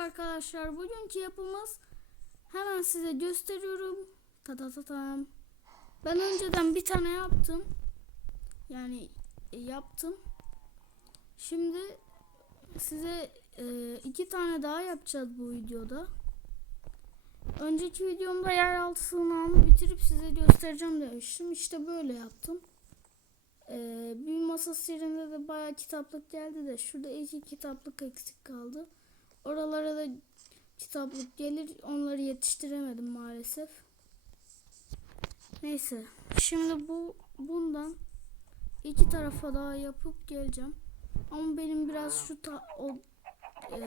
arkadaşlar. Bugünkü yapımız hemen size gösteriyorum. Ta ta ta tam. Ben önceden bir tane yaptım. Yani e, yaptım. Şimdi size e, iki tane daha yapacağız bu videoda. Önceki videomda yeraltı sığınağını bitirip size göstereceğim demiştim. İşte böyle yaptım. Ee, bir masa serinde de bayağı kitaplık geldi de şurada iki kitaplık eksik kaldı. Oralara da kitaplık gelir. Onları yetiştiremedim maalesef. Neyse. Şimdi bu bundan iki tarafa daha yapıp geleceğim. Ama benim biraz şu ta, o e,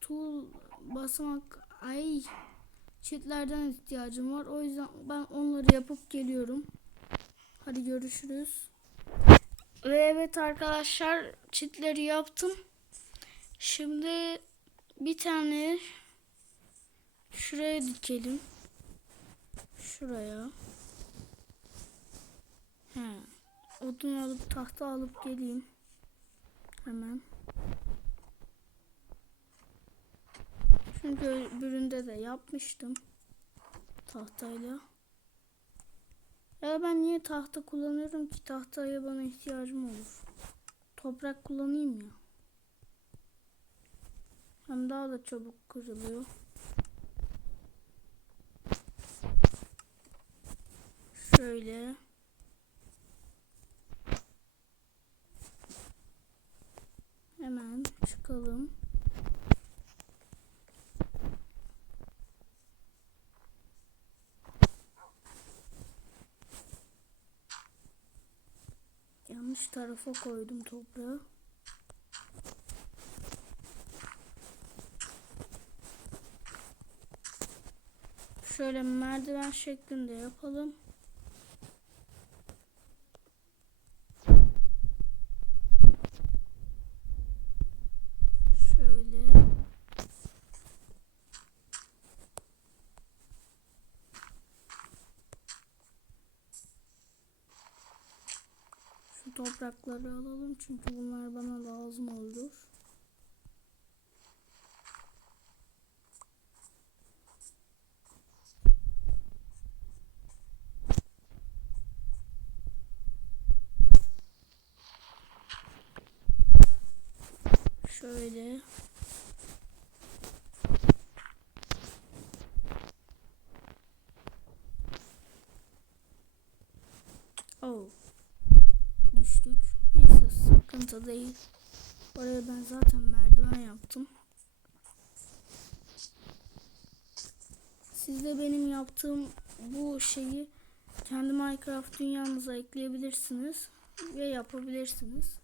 tool basamak ay çitlerden ihtiyacım var. O yüzden ben onları yapıp geliyorum. Hadi görüşürüz. Ve evet arkadaşlar çitleri yaptım. Şimdi bir tane şuraya dikelim. Şuraya. He. Odun alıp tahta alıp geleyim. Hemen. Çünkü öbüründe de yapmıştım. Tahtayla. Ya ben niye tahta kullanıyorum ki? Tahtaya bana ihtiyacım olur. Toprak kullanayım ya. Hem daha da çabuk kırılıyor. Şöyle. Hemen çıkalım. Yanlış tarafa koydum toprağı. Şöyle merdiven şeklinde yapalım. Şöyle. Şu toprakları alalım çünkü bunlar bana lazım olur. Şöyle. Oh. Düştük. Neyse sıkıntı değil. Oraya ben zaten merdiven yaptım. Siz de benim yaptığım bu şeyi kendi Minecraft dünyanıza ekleyebilirsiniz ve yapabilirsiniz.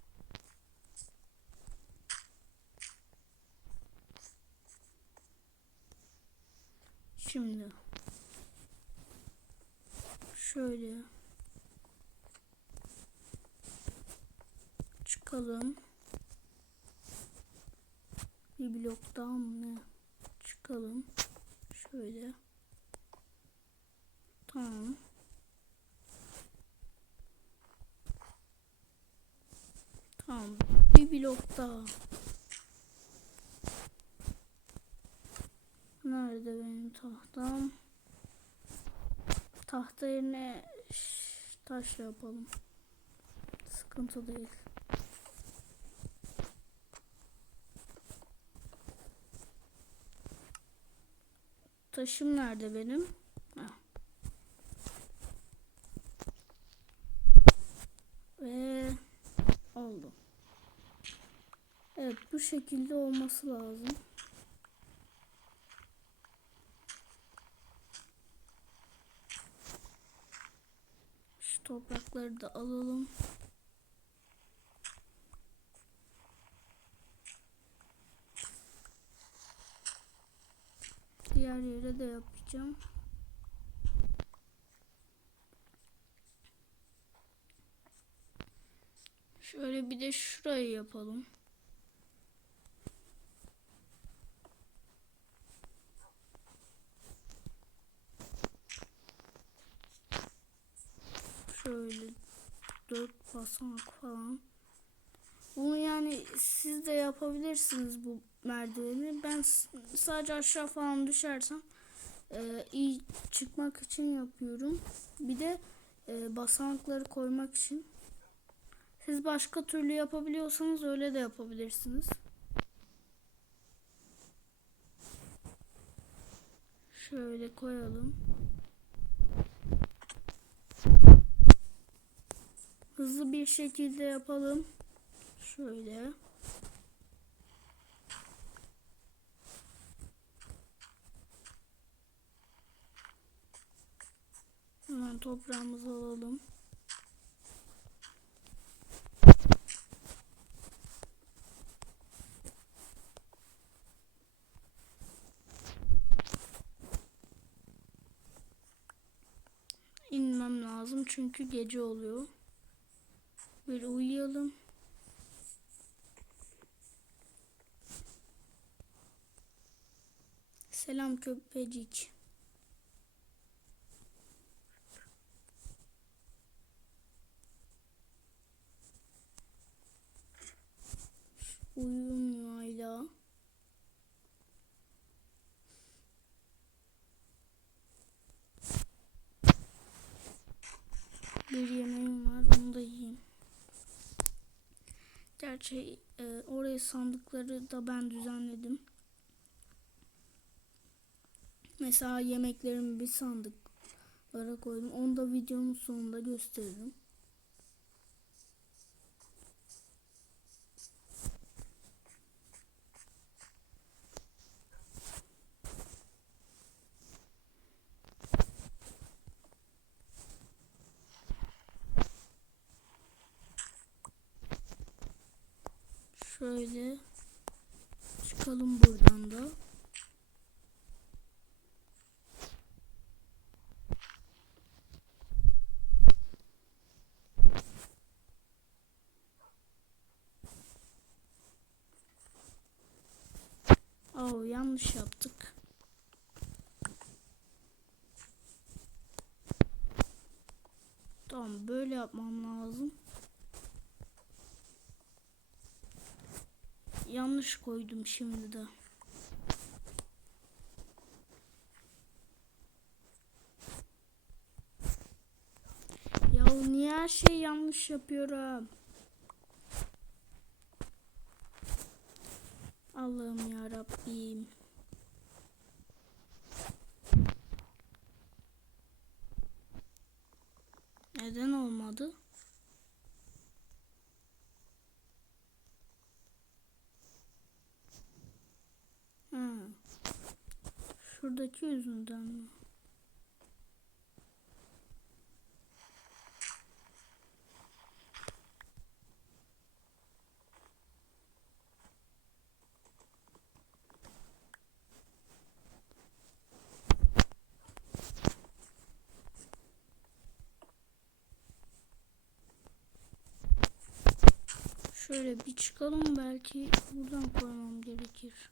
Şimdi şöyle çıkalım. Bir blok mı ne? Çıkalım. Şöyle. Tamam. Tamam. Bir blok daha. Nerede benim tahtam? Tahta yerine taş yapalım. Sıkıntı değil. Taşım nerede benim? Heh. Ve oldu. Evet bu şekilde olması lazım. Şu toprakları da alalım. Diğer yere de yapacağım. Şöyle bir de şurayı yapalım. Şöyle dört basamak falan. Bunu yani siz de yapabilirsiniz bu merdiveni. Ben sadece aşağı falan düşersem e, iyi çıkmak için yapıyorum. Bir de e, basamakları koymak için. Siz başka türlü yapabiliyorsanız öyle de yapabilirsiniz. Şöyle koyalım. Hızlı bir şekilde yapalım. Şöyle. Hemen toprağımızı alalım. İnmem lazım çünkü gece oluyor. Böyle uyuyalım. Köpecik. Uyumuyor hala. Bir yemeğim var onu da yiyeyim. Gerçi e, oraya sandıkları da ben düzenledim. Mesela yemeklerimi bir sandıklara koydum. Onu da videonun sonunda gösteririm. Şöyle çıkalım buradan da. Oo yanlış yaptık. Tamam böyle yapmam lazım. Yanlış koydum şimdi de. Ya niye her şey yanlış yapıyorum? Allah'ım ya Rabbim. Neden olmadı? Ha. Şuradaki yüzünden mi? Şöyle bir çıkalım belki buradan koymam gerekir.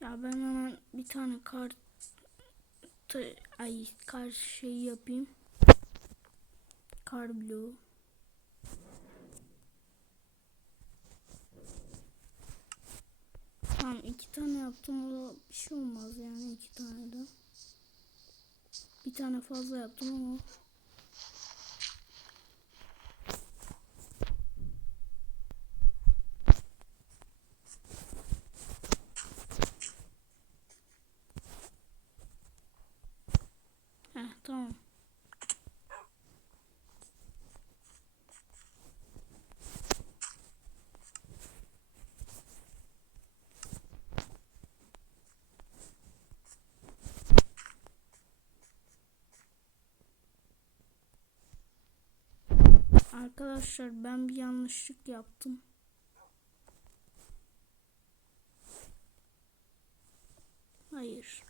Ya ben hemen bir tane kart ay kar şeyi yapayım. Kar bloğu. Tamam iki tane yaptım o bir şey olmaz yani iki tane de. Bir tane fazla yaptım ama Heh tamam. Arkadaşlar ben bir yanlışlık yaptım. Hayır.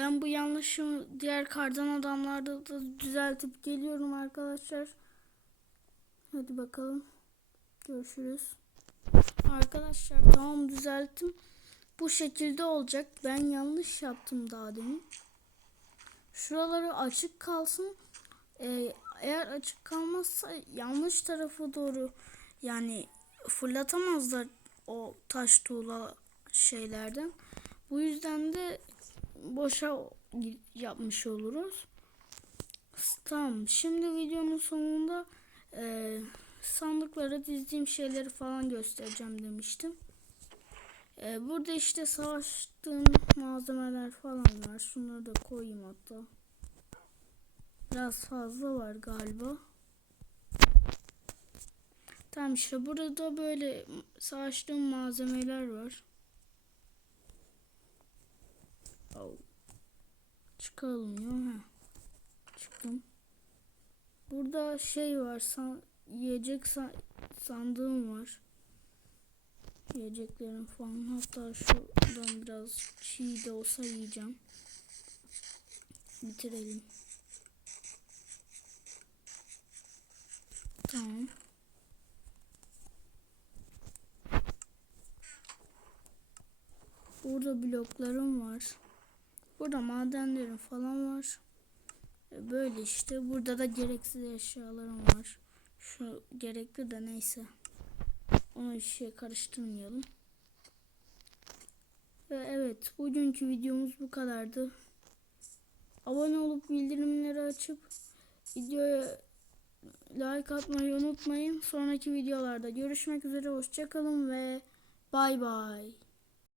Ben bu yanlışı diğer kardan adamlarda da düzeltip geliyorum arkadaşlar. Hadi bakalım. Görüşürüz. Arkadaşlar tamam düzelttim. Bu şekilde olacak. Ben yanlış yaptım daha demin. Şuraları açık kalsın. Ee, eğer açık kalmazsa yanlış tarafa doğru yani fırlatamazlar o taş tuğla şeylerden. Bu yüzden de boşa yapmış oluruz. Tamam. Şimdi videonun sonunda e, sandıklara dizdiğim şeyleri falan göstereceğim demiştim. E, burada işte savaştığım malzemeler falan var. Şunları da koyayım hatta. Biraz fazla var galiba. Tamam işte burada böyle savaştığım malzemeler var. Oh. Çıkalmıyor ha. Çıktım. Burada şey var. San, yiyecek san, sandığım var. Yiyeceklerim falan. Hatta şuradan biraz çiğ de olsa yiyeceğim. Bitirelim. Tamam. Burada bloklarım var. Burada madenlerim falan var. E, Böyle işte. Burada da gereksiz eşyalarım var. Şu gerekli de neyse. Onu işe karıştırmayalım. Ve evet bugünkü videomuz bu kadardı. Abone olup bildirimleri açıp videoya like atmayı unutmayın. Sonraki videolarda görüşmek üzere. Hoşçakalın ve bay bay.